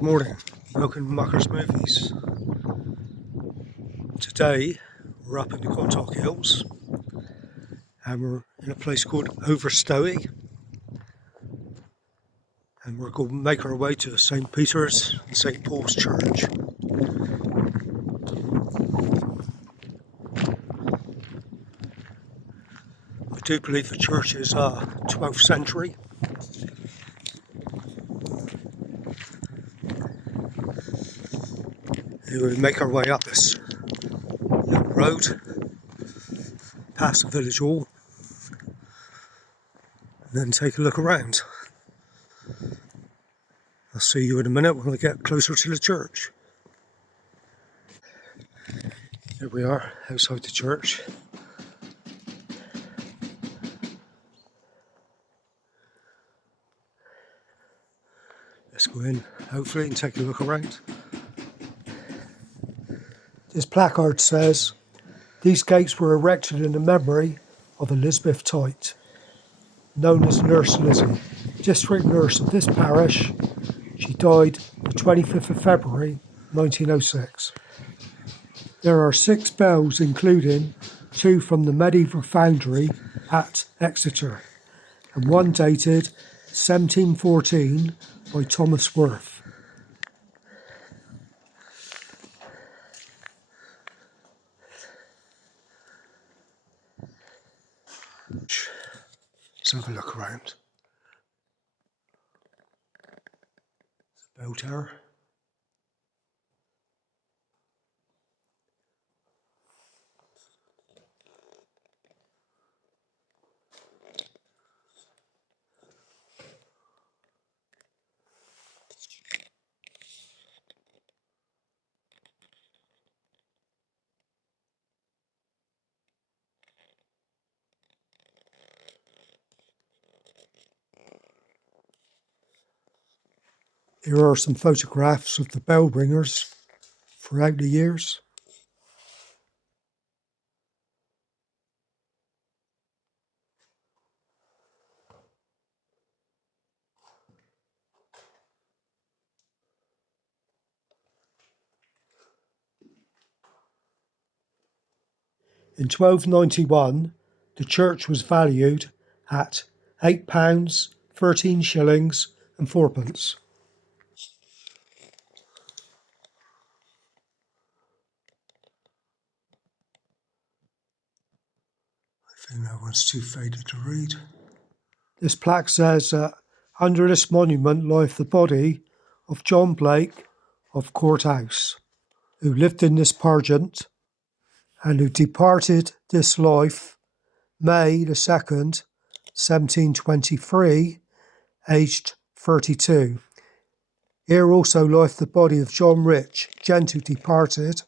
Good morning, welcome to Mucker's Movies. Today we're up in the Quantock Hills and we're in a place called Over Stowey, and we're going to make our way to St. Peter's and St. Paul's Church. I do believe the church is 12th century. We make our way up this little road, past the village hall, and then take a look around. I'll see you in a minute when I get closer to the church. Here we are, outside the church. Let's go in, hopefully, and take a look around. This placard says, "These gates were erected in the memory of Elizabeth Tite, known as Nurse Lizzie, district nurse of this parish. She died the 25th of February 1906. There are 6 bells, including 2 from the medieval foundry at Exeter, and one dated 1714 by Thomas Worth. Let's have a look around. The bell tower. Here are some photographs of the bell ringers throughout the years. In 1291, the church was valued at £8, 13 shillings and 4pence. I think that one's too faded to read. This plaque says, under this monument lieth the body of John Blake of Court House, who lived in this pargent and who departed this life May the 2nd, 1723, aged 32. Here also lieth the body of John Rich, gent who departed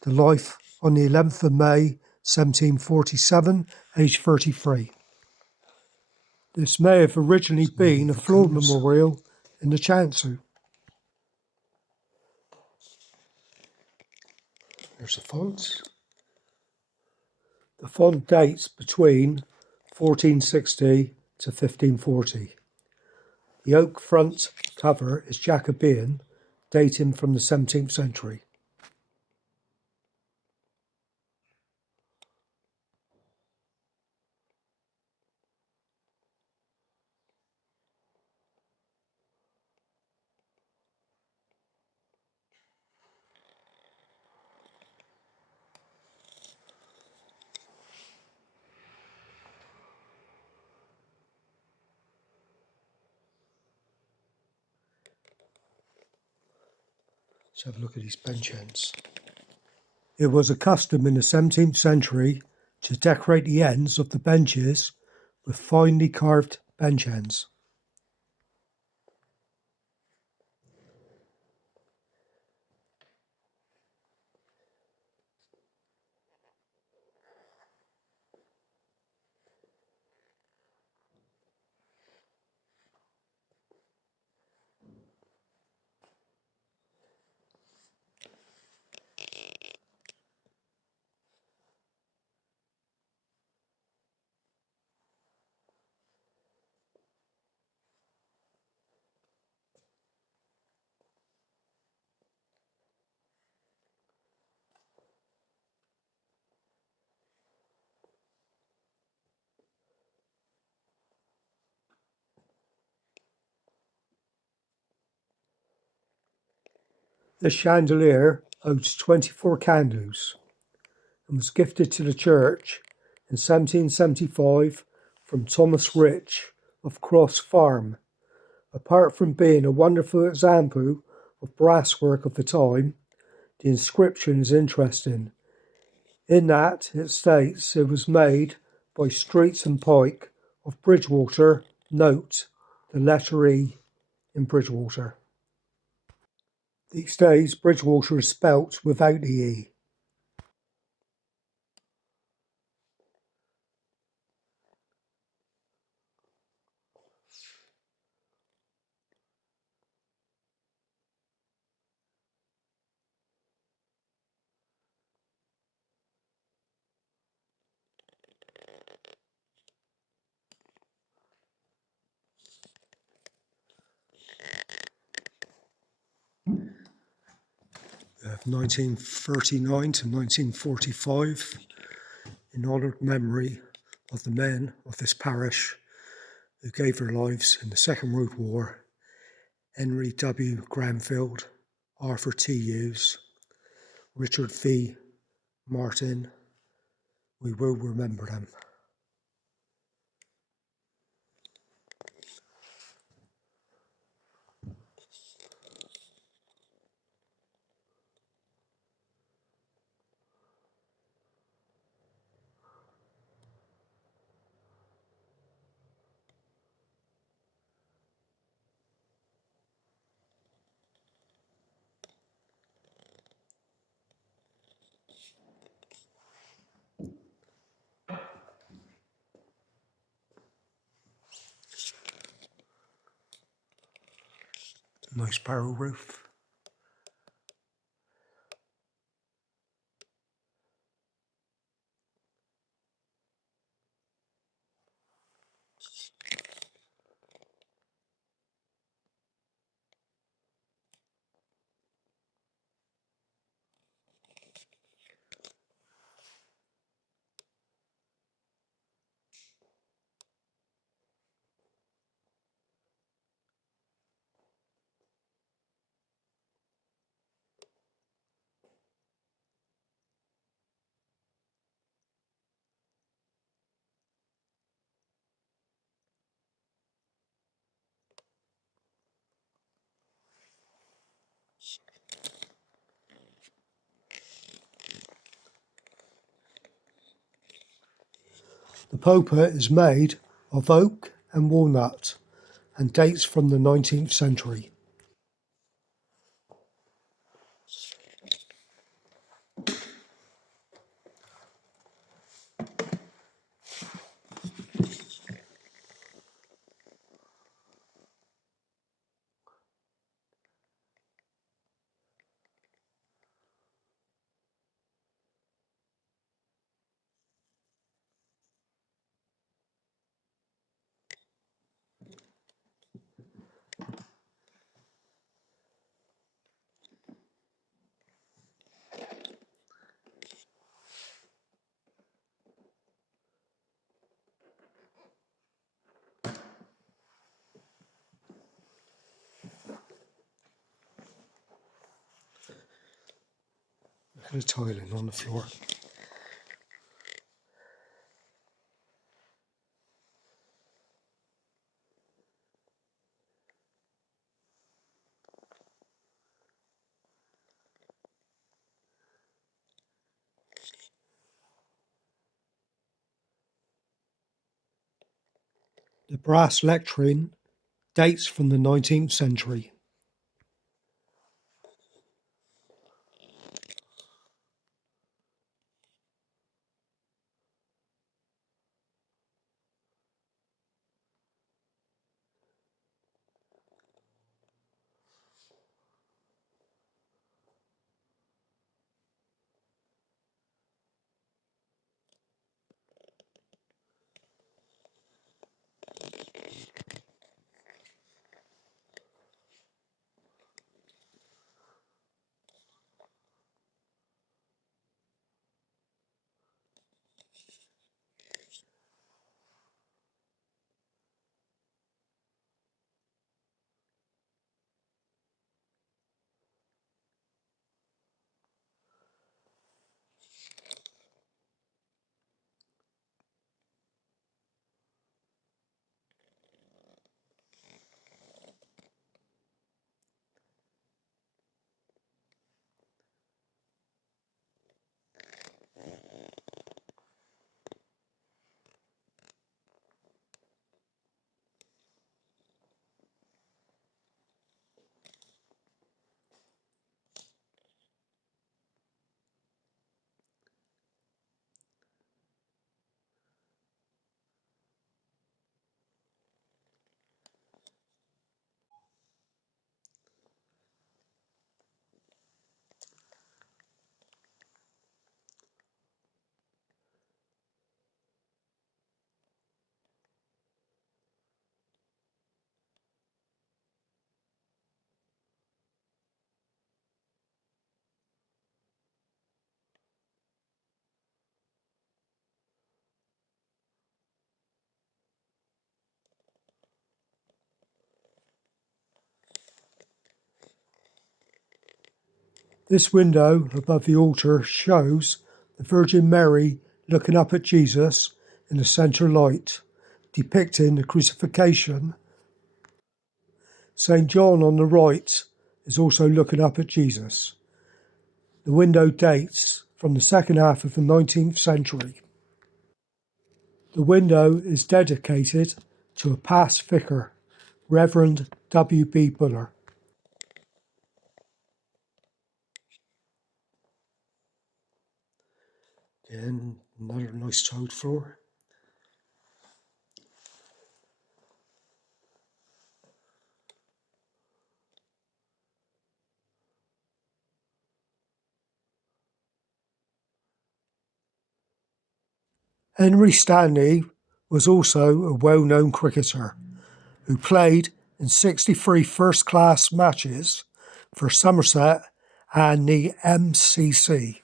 the life on the 11th of May, 1747, aged 33. This may have originally been a floor memorial in the chancel. There's the fonts. The font dates between 1460 to 1540. The oak front cover is Jacobean, dating from the 17th century. Let's have a look at these bench ends. It was a custom in the 17th century to decorate the ends of the benches with finely carved bench ends. The chandelier holds 24 candles and was gifted to the church in 1775 from Thomas Rich of Cross Farm. Apart from being a wonderful example of brasswork of the time, the inscription is interesting, in that it states it was made by Streets and Pike of Bridgewater, note the letter E in Bridgewater. These days, Bridgewater is spelt without the E. We have 1939 to 1945, in honoured memory of the men of this parish who gave their lives in the Second World War: Henry W. Granfield, Arthur T. Hughes, Richard V. Martin. We will remember them. Nice barrel roof. The pulpit is made of oak and walnut and dates from the 19th century. Look at the tiling on the floor. The brass lectern dates from the 19th century. This window above the altar shows the Virgin Mary looking up at Jesus in the centre light, depicting the crucifixion. St. John on the right is also looking up at Jesus. The window dates from the second half of the 19th century. The window is dedicated to a past vicar, Reverend W.B. Buller. Again, another nice tiled floor. Henry Stanley was also a well-known cricketer who played in 63 first-class matches for Somerset and the MCC.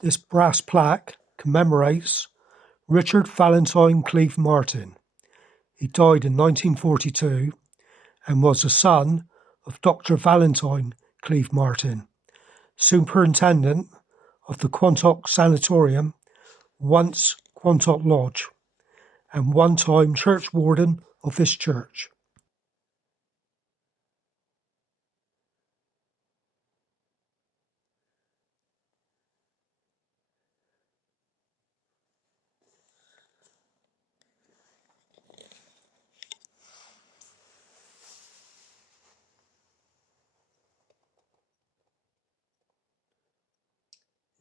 This brass plaque commemorates Richard Valentine Cleeve Martin. He died in 1942 and was the son of Dr. Valentine Cleeve Martin, superintendent of the Quantock Sanatorium, once Quantock Lodge, and one-time church warden of this church.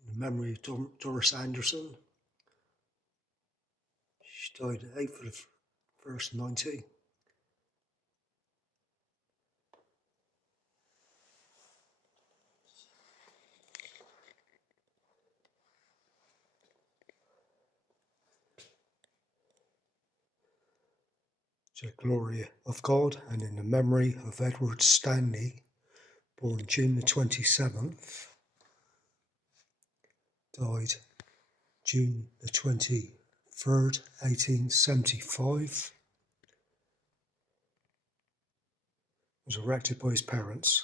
In memory of Doris Anderson. She died at April 1st, 19. To the glory of God and in the memory of Edward Stanley, born June the 27th, died June the 23rd, 1875, was erected by his parents.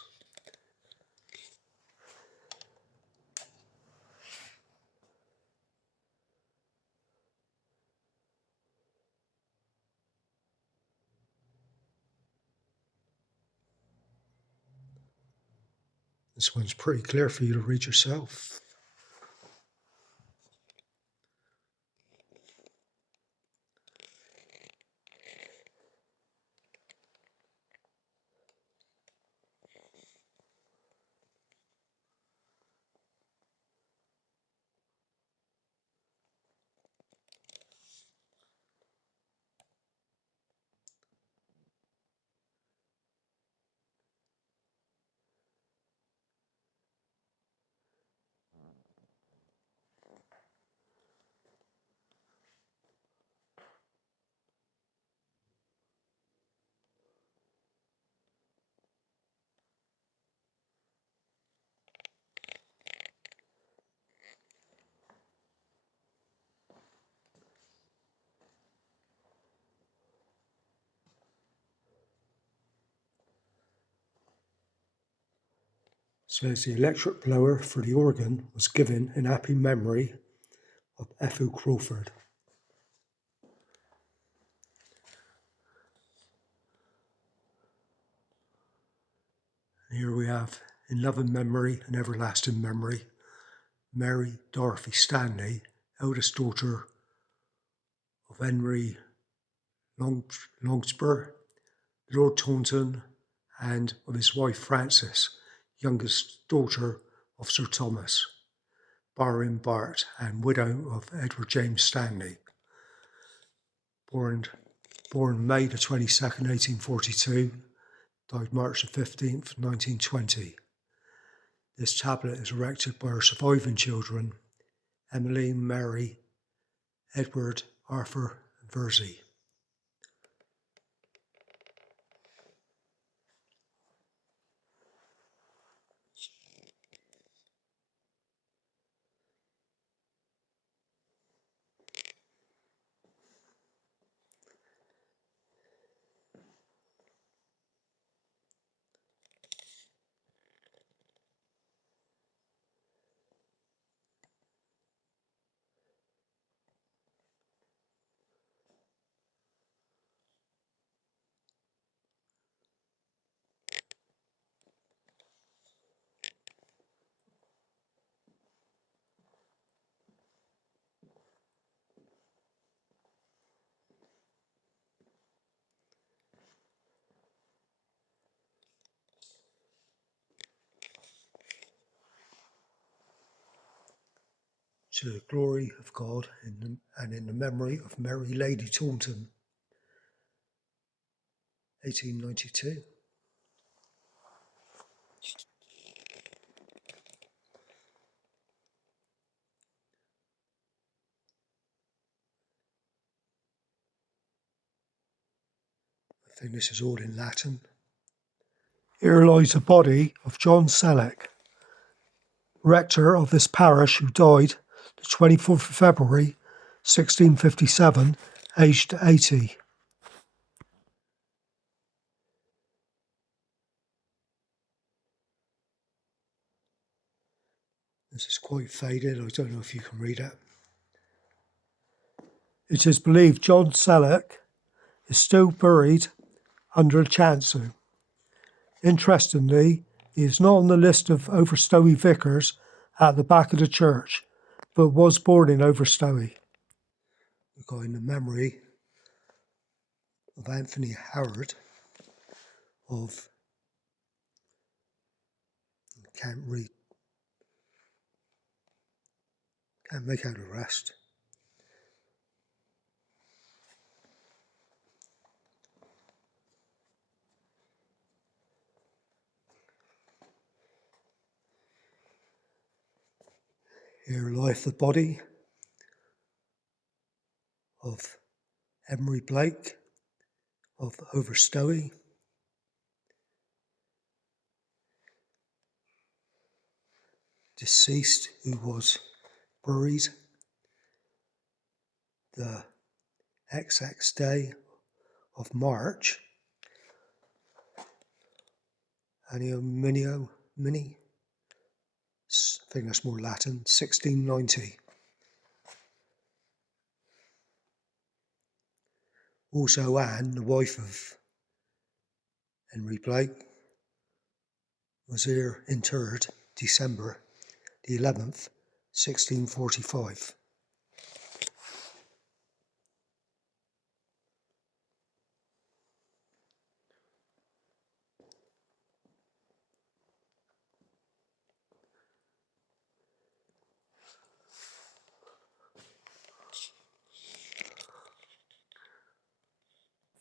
This one's pretty clear for you to read yourself. Says the electric blower for the organ was given in happy memory of Ethel Crawford. And here we have, in loving memory and everlasting memory, Mary Dorothy Stanley, eldest daughter of Henry Labouchere, Lord Taunton, and of his wife Frances, youngest daughter of Sir Thomas, Baron Bart, and widow of Edward James Stanley, born May the 22nd, 1842, died March the 15th, 1920. This tablet is erected by her surviving children, Emmeline, Mary, Edward, Arthur, and Verzi. To the glory of God and in the memory of Mary Lady Taunton, 1892. I think this is all in Latin. Here lies the body of John Selleck, rector of this parish, who died the 24th of February 1657, aged 80. This is quite faded, I don't know if you can read it. It is believed John Selleck is still buried under a chancel. Interestingly, he is not on the list of Over Stowey vicars at the back of the church, but was born in Over Stowey. We've got in the memory of Anthony Howard of, can't make out the rest. Here lieth the body of Henry Blake of Over Stowey, deceased, who was buried the XX day of March, Anno Mini, I think that's more Latin, 1690. Also Anne, the wife of Henry Blake, was here interred December the 11th, 1645.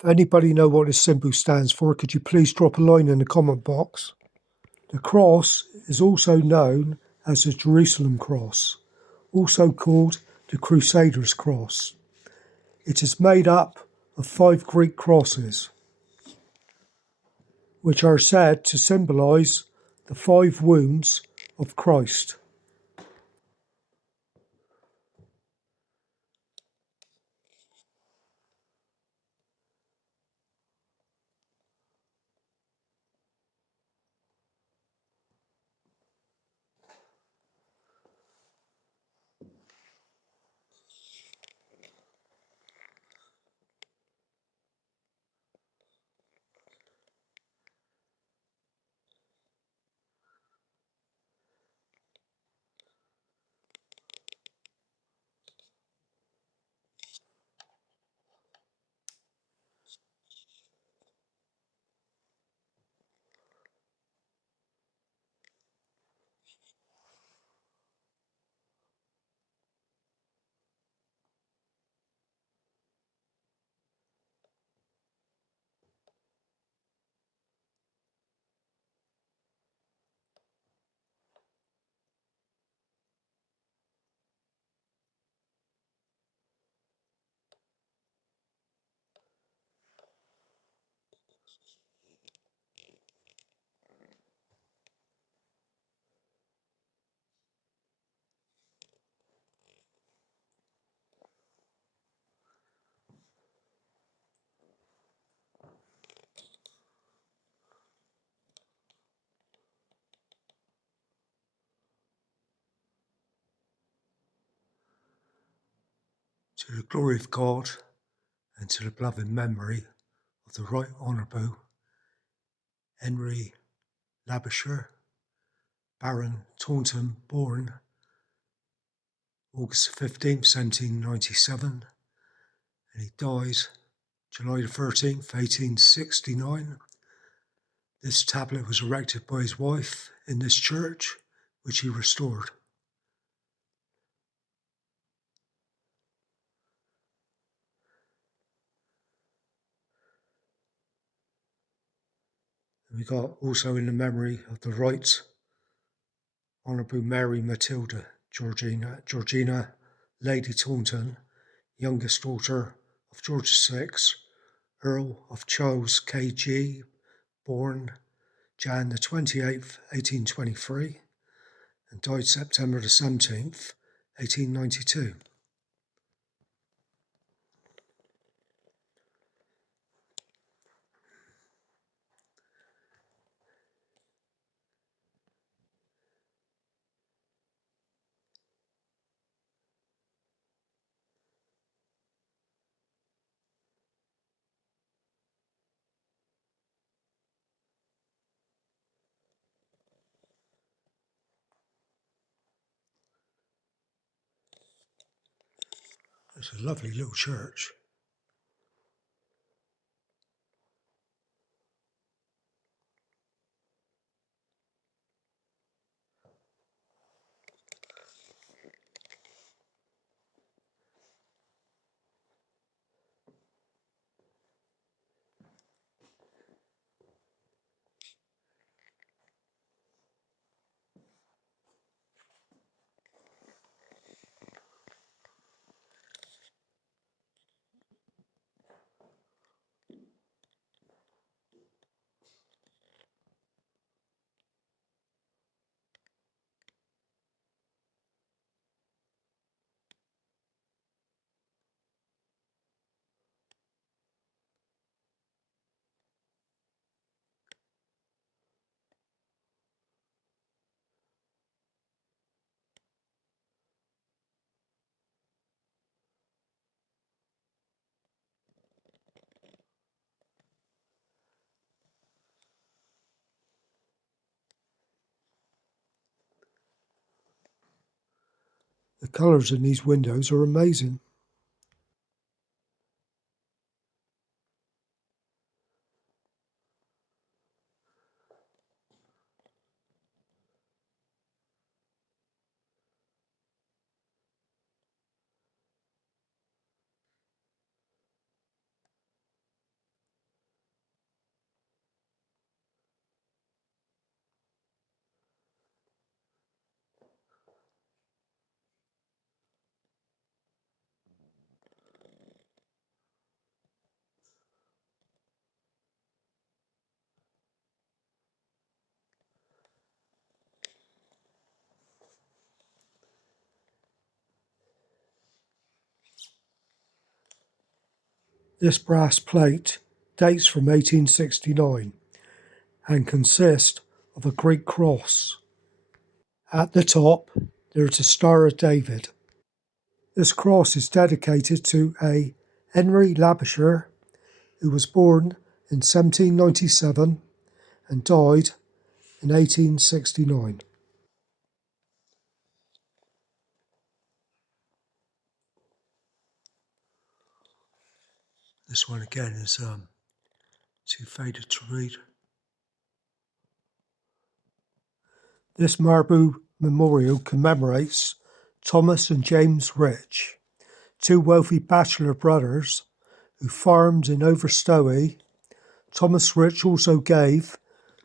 If anybody know what this symbol stands for, could you please drop a line in the comment box? The cross is also known as the Jerusalem cross, also called the Crusaders' cross. It is made up of 5 Greek crosses, which are said to symbolise the 5 wounds of Christ. To the glory of God and to the beloved memory of the Right Honourable Henry Labouchere, Baron Taunton, born August 15th, 1797, and he died July 13th, 1869. This tablet was erected by his wife in this church, which he restored. We got also in the memory of the Right Honourable Mary Matilda Georgina, Lady Taunton, youngest daughter of George VI, Earl of Charles K.G., born Jan the 28th, 1823, and died September the 17th, 1892. It's a lovely little church. The colours in these windows are amazing. This brass plate dates from 1869 and consists of a Greek cross. At the top, there is a Star of David. This cross is dedicated to a Henry Labouchere, who was born in 1797 and died in 1869. This one again is too faded to read. This marble memorial commemorates Thomas and James Rich, two wealthy bachelor brothers who farmed in Over Stowey. Thomas Rich also gave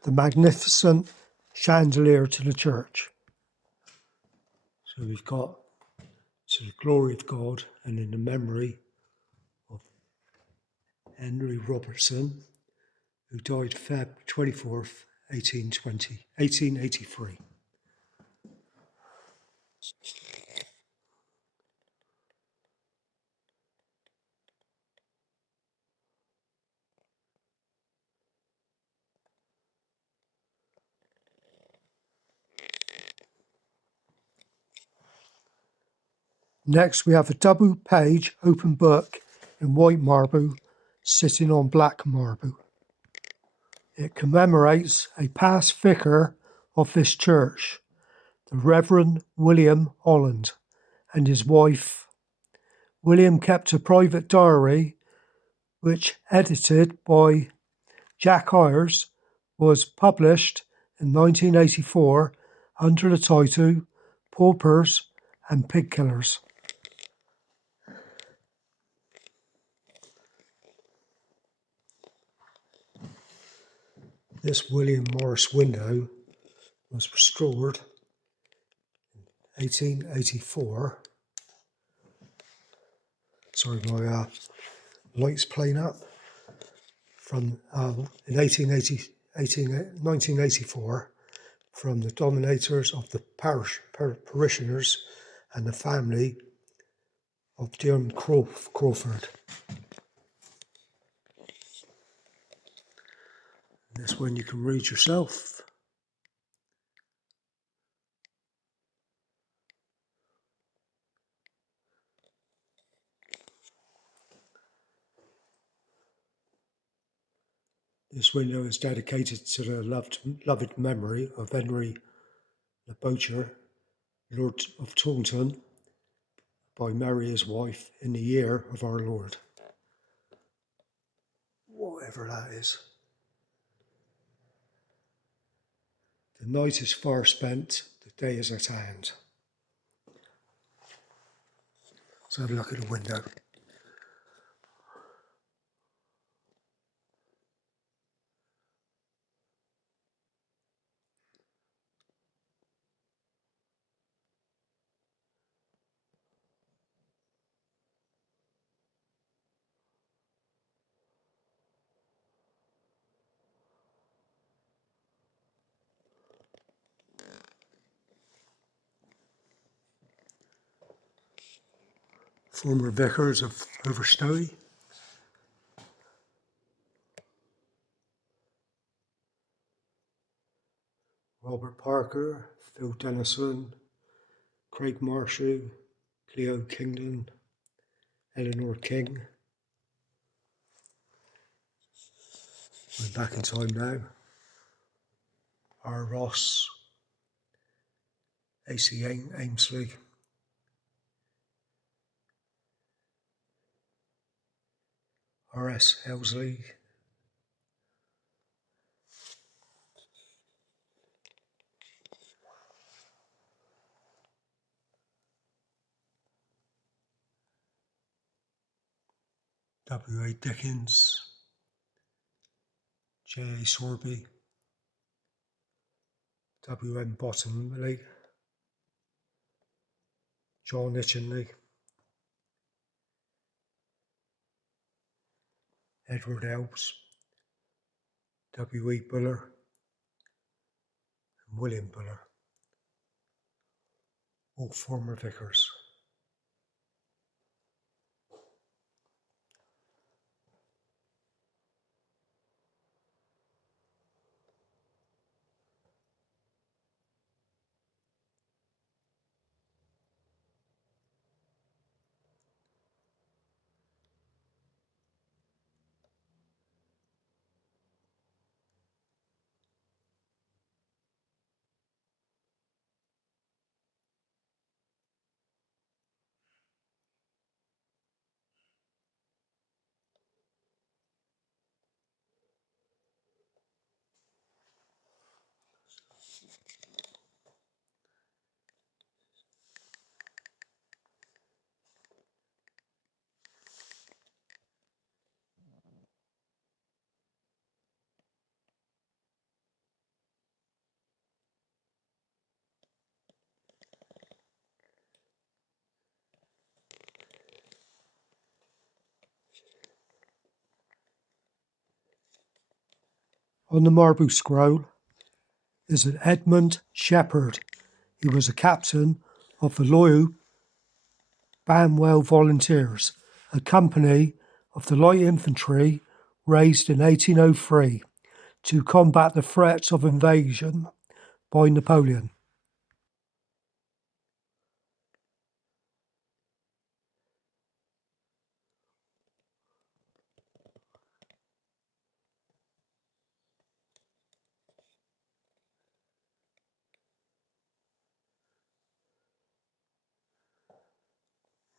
the magnificent chandelier to the church. So we've got to the glory of God and in the memory of Henry Robertson, who died Feb 24th, 1883. Next, we have a double-page open book in white marble sitting on black marble. It commemorates a past vicar of this church, the Reverend William Holland, and his wife. William kept a private diary, which, edited by Jack Ayres, was published in 1984 under the title Paupers and Pig Killers. This William Morris window was restored in 1884. Sorry, my light's playing up. In 1984, from the dominators of the parishioners and the family of John Crawford. This one you can read yourself. This window is dedicated to the loved memory of Henry Labouchere, Lord of Taunton, by Mary his wife, in the year of our Lord. Whatever that is. The night is far spent, the day is at hand. Let's have a look at the window. Former vicars of Over Stowey. Robert Parker, Phil Dennison, Craig Marshall, Cleo Kingdon, Eleanor King. We're back in time now. R. Ross, A.C. Amesley, R.S. Helsley, W.A. Dickens, J.A. Sorby, W.M. Bottomley, John Itchenley, Edward Elbs, W.E. Buller, and William Buller, all former vicars. On the marble scroll is an Edmund Shepherd. He was a captain of the Loyal Banwell Volunteers, a company of the light infantry raised in 1803 to combat the threats of invasion by Napoleon.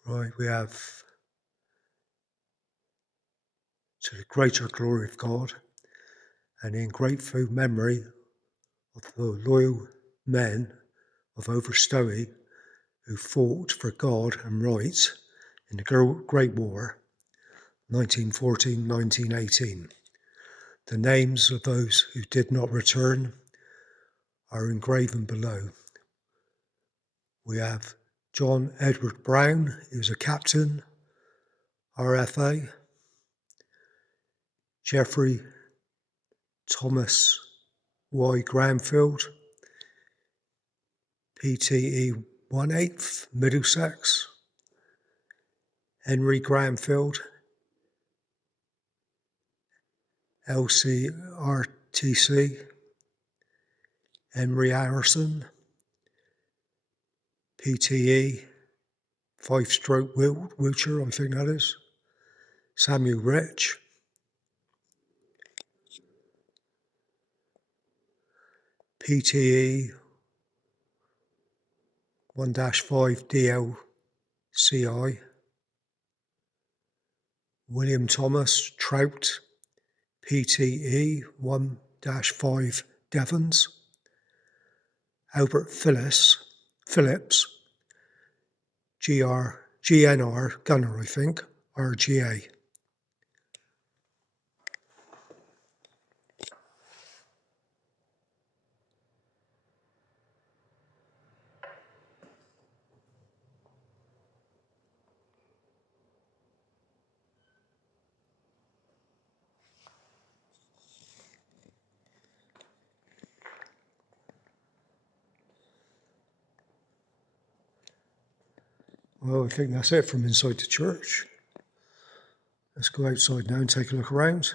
Right, we have to the greater glory of God and in grateful memory of the loyal men of Over Stowey who fought for God and right in the Great War, 1914-1918. The names of those who did not return are engraven below. We have John Edward Brown, who was a captain, RFA. Geoffrey Thomas Y. Granfield, PTE 1/8, Middlesex. Henry Granfield, LCRTC. Henry Harrison, PTE 5-stroke wheelchair, I think that is. Samuel Rich. PTE 1-5 DLCI. William Thomas Trout, PTE 1-5 Devons. Albert Phillips, GNR, Gunner, I think, RGA. Well, I think that's it from inside the church. Let's go outside now and take a look around.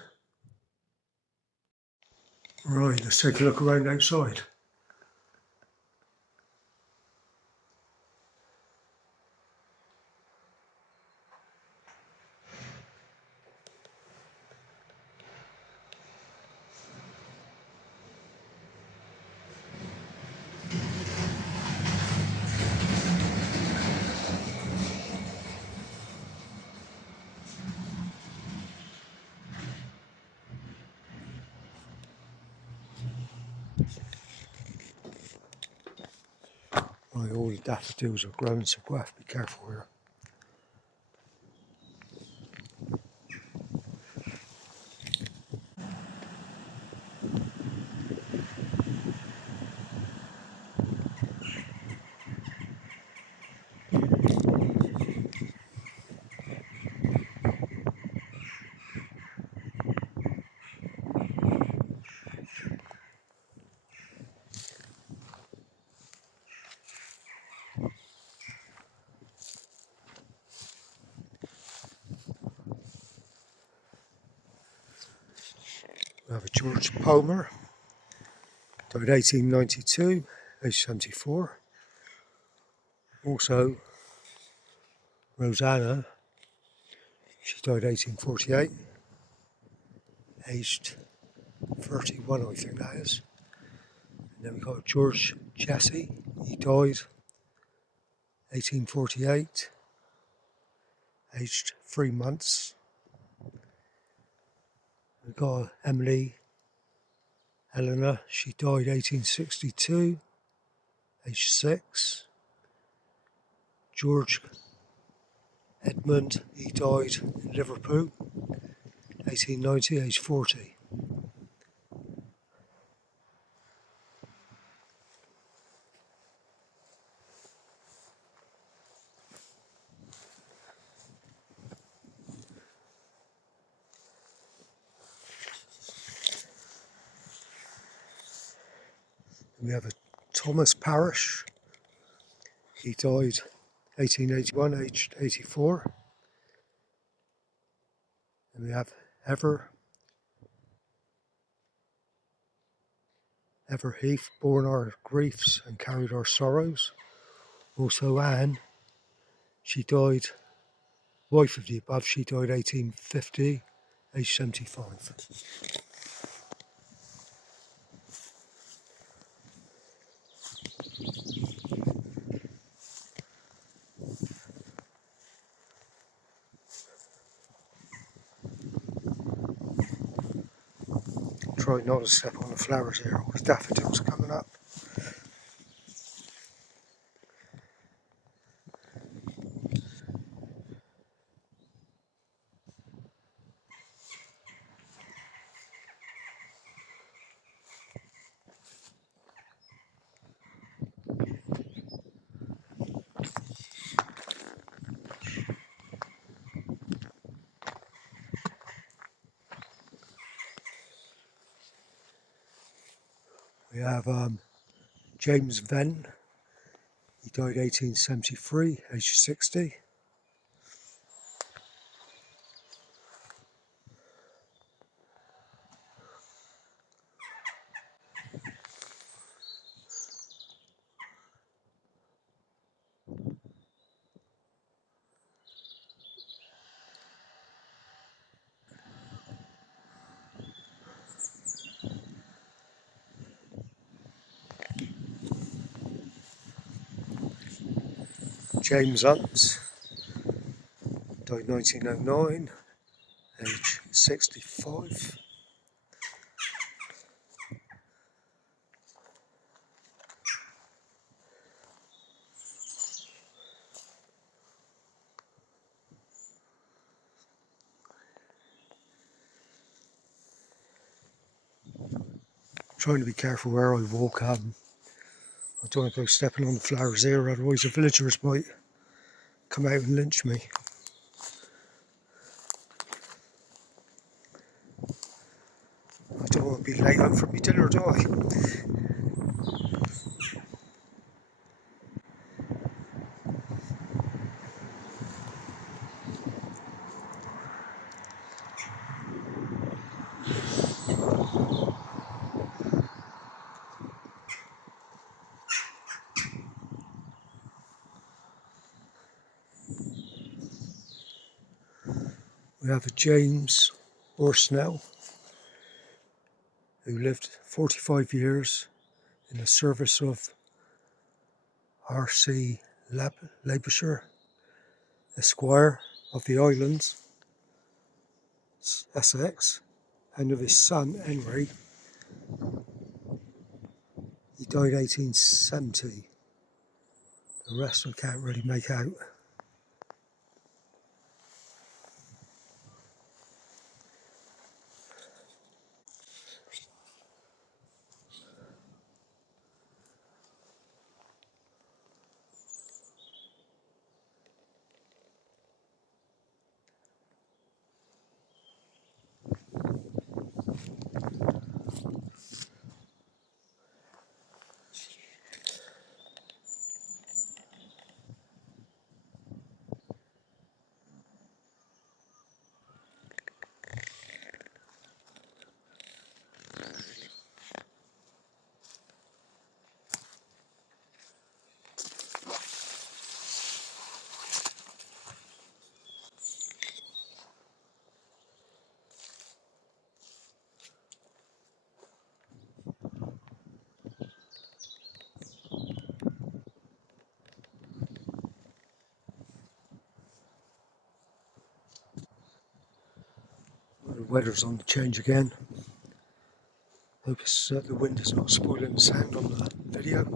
Right, let's take a look around outside. Right, all the daffodils are growing, so we'll have to be careful here. We have a George Palmer, died 1892, age 74. Also, Rosanna, she died 1848, aged 31, I think that is. And then we've got George Jesse, he died 1848, aged 3 months. We've got Emily Helena, she died 1862, aged 6. George Edmund, he died in Liverpool, 1890, aged 40. We have a Thomas Parrish, he died 1881, aged 84. And we have Ever Heath, borne our griefs and carried our sorrows. Also Anne, she died, wife of the above, she died 1850, aged 75. Try not to step on the flowers here, all the daffodils coming up. We have James Venn. He died 1873, aged 60. James Hunt, died 1909, age 65. Trying to be careful where I walk. I don't want to go stepping on the flowers here, otherwise the villagers might come out and lynch me. I don't want to be late out for my dinner, do I? We have a James Orsnell, who lived 45 years in the service of R.C. Labouchere, Esquire of the Islands, Essex, and of his son Henry. He died 1870. The rest I can't really make out. The weather's on the change again. Hope the wind is not spoiling the sound on the video.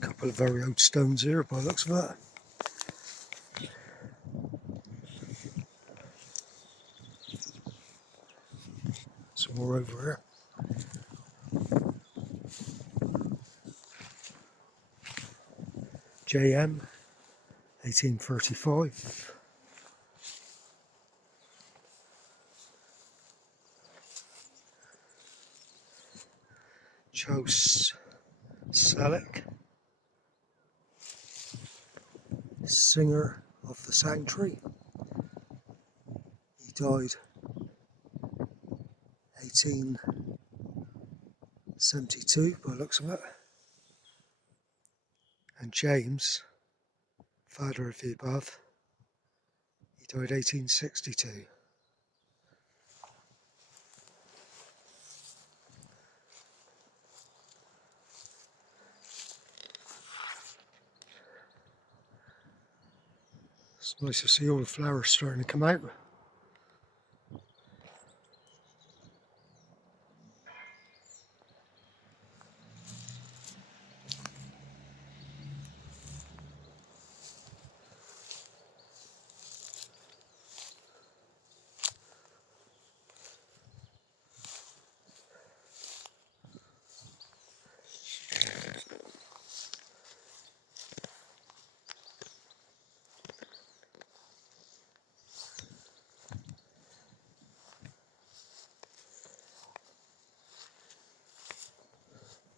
Couple of very old stones here by the looks of that. Some more over here. JM, 1835. Jocelin, singer of the sanctuary. He died 1872 by the looks of it. And James, father of the above, He died 1862. It's nice to see all the flowers starting to come out.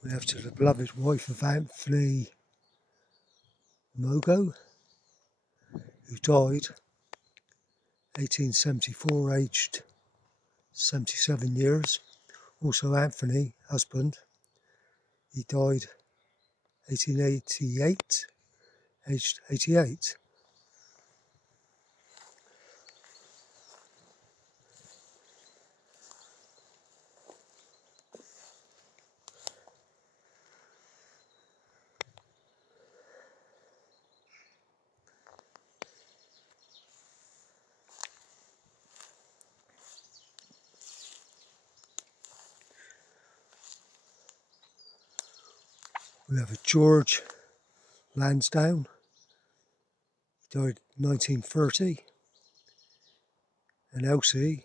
We have to the beloved wife of Anthony Mogo, who died 1874, aged 77 years. Also Anthony, husband, he died 1888, aged 88. We have a George Lansdowne, he died 1930, and Elsie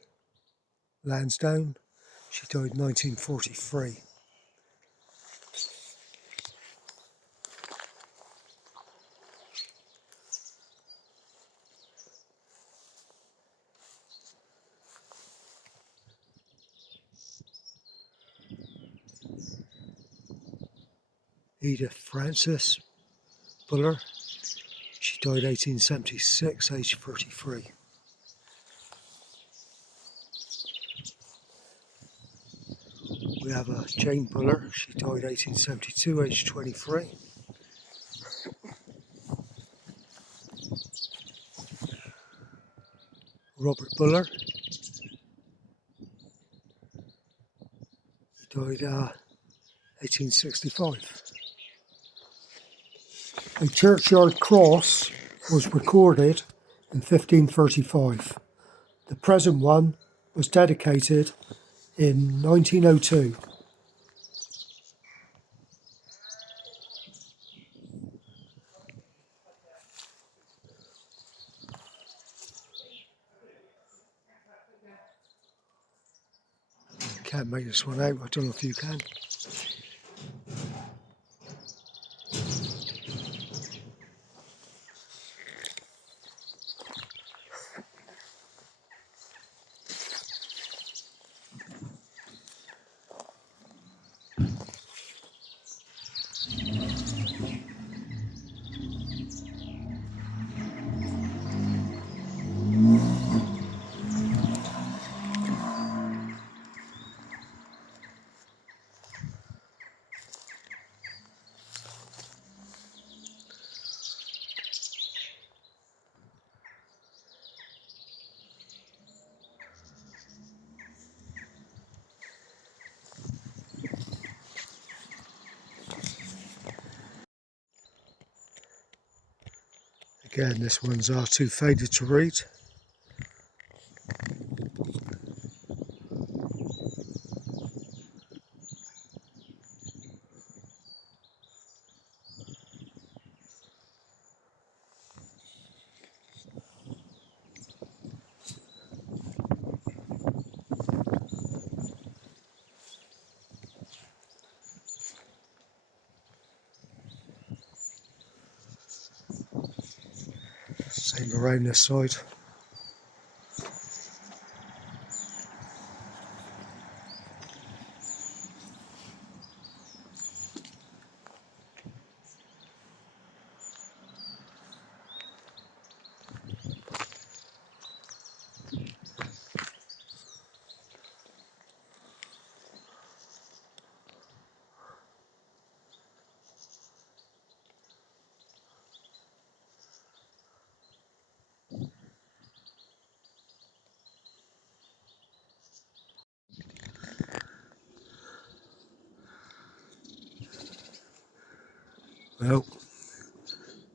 Lansdowne, she died 1943. Edith Frances Buller, she died 1876, aged 33. We have a Jane Buller, she died 1872, aged 23. Robert Buller, he died 1865. A churchyard cross was recorded in 1535. The present one was dedicated in 1902. Can't make this one out, I don't know if you can. Again, this one's too faded to read. Same around this side. Well,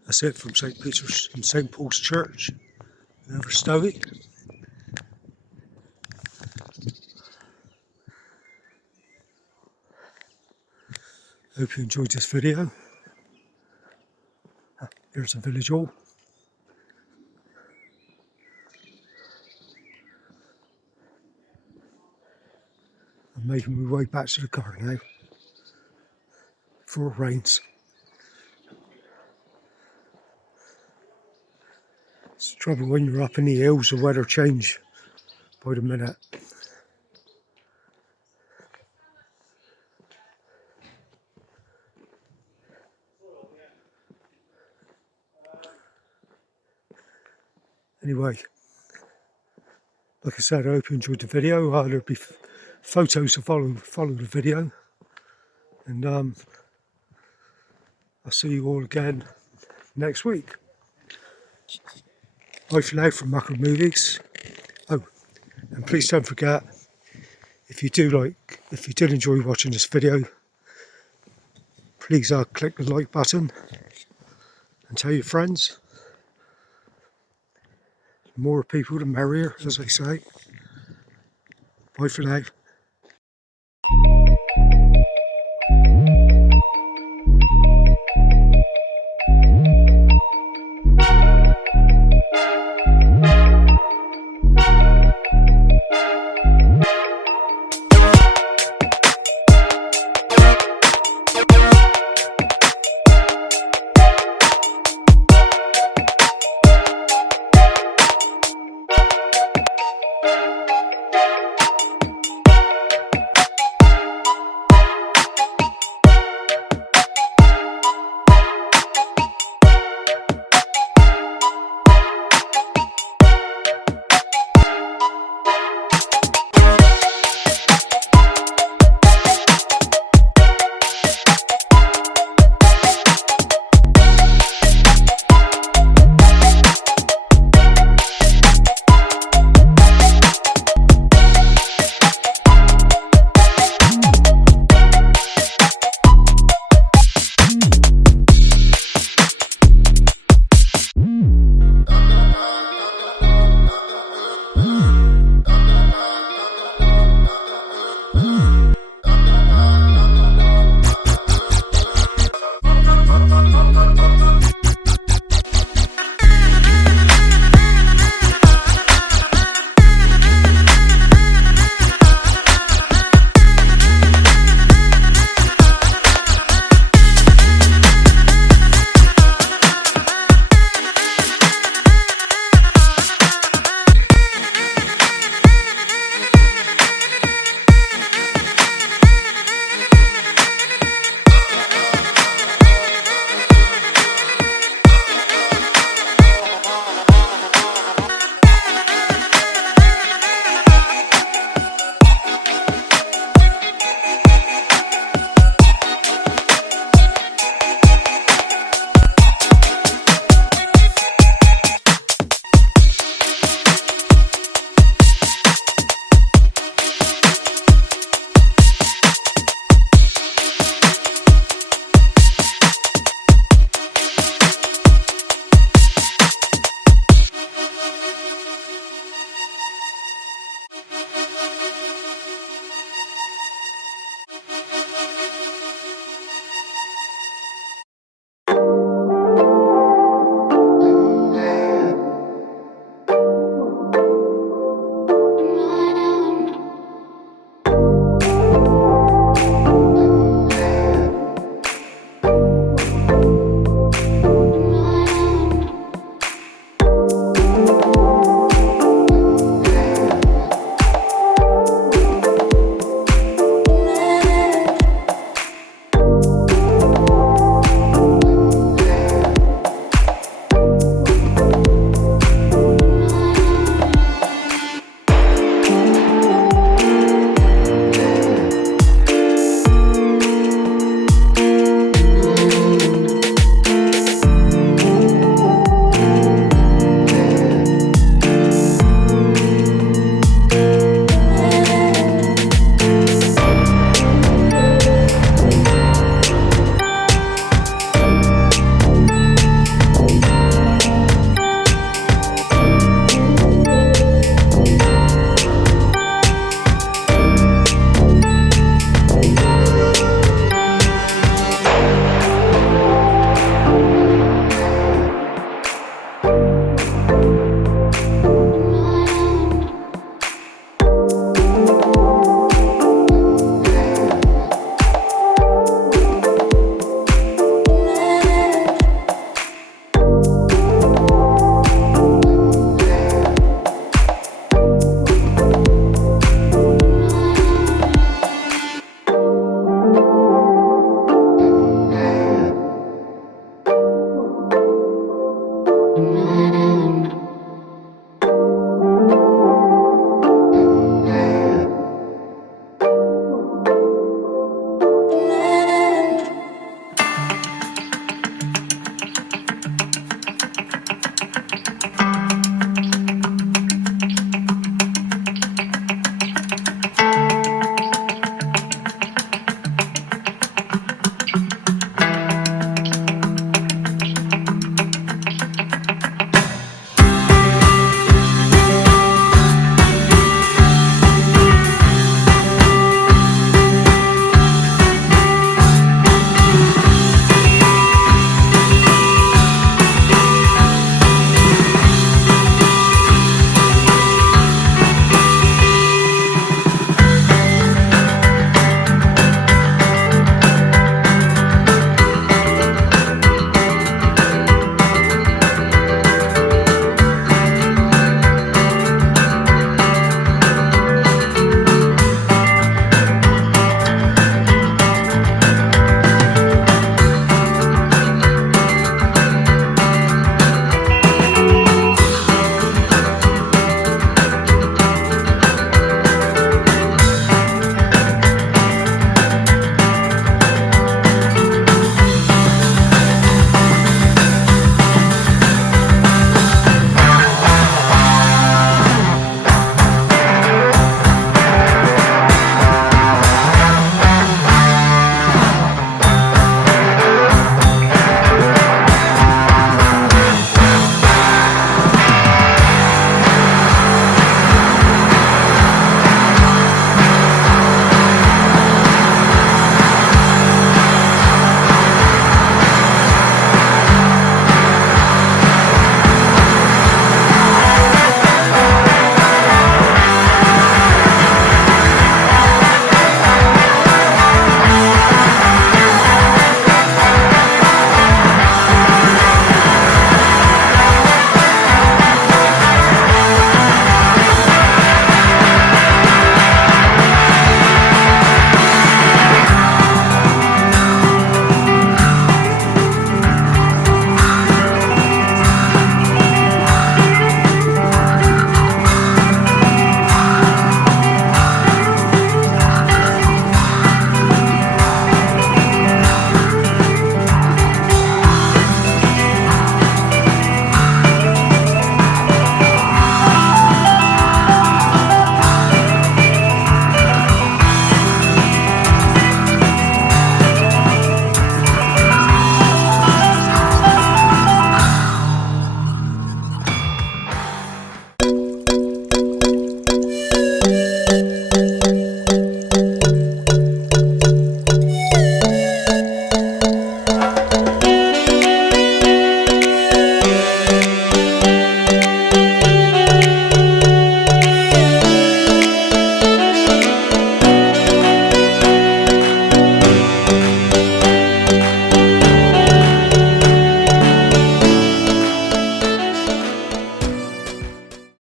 that's it from St. Peter's and St. Paul's Church in Over Stowey. Hope you enjoyed this video. Here's the village hall. I'm making my way back to the car now before it rains. It's the trouble when you're up in the hills, the weather change by the minute. Anyway, like I said, I hope you enjoyed the video. There'll be photos to follow the video. And I'll see you all again next week. Bye for now from Mucker Movies. Oh, and please don't forget, if you did enjoy watching this video, please click the like button and tell your friends. The more people, the merrier, as they say. Bye for now.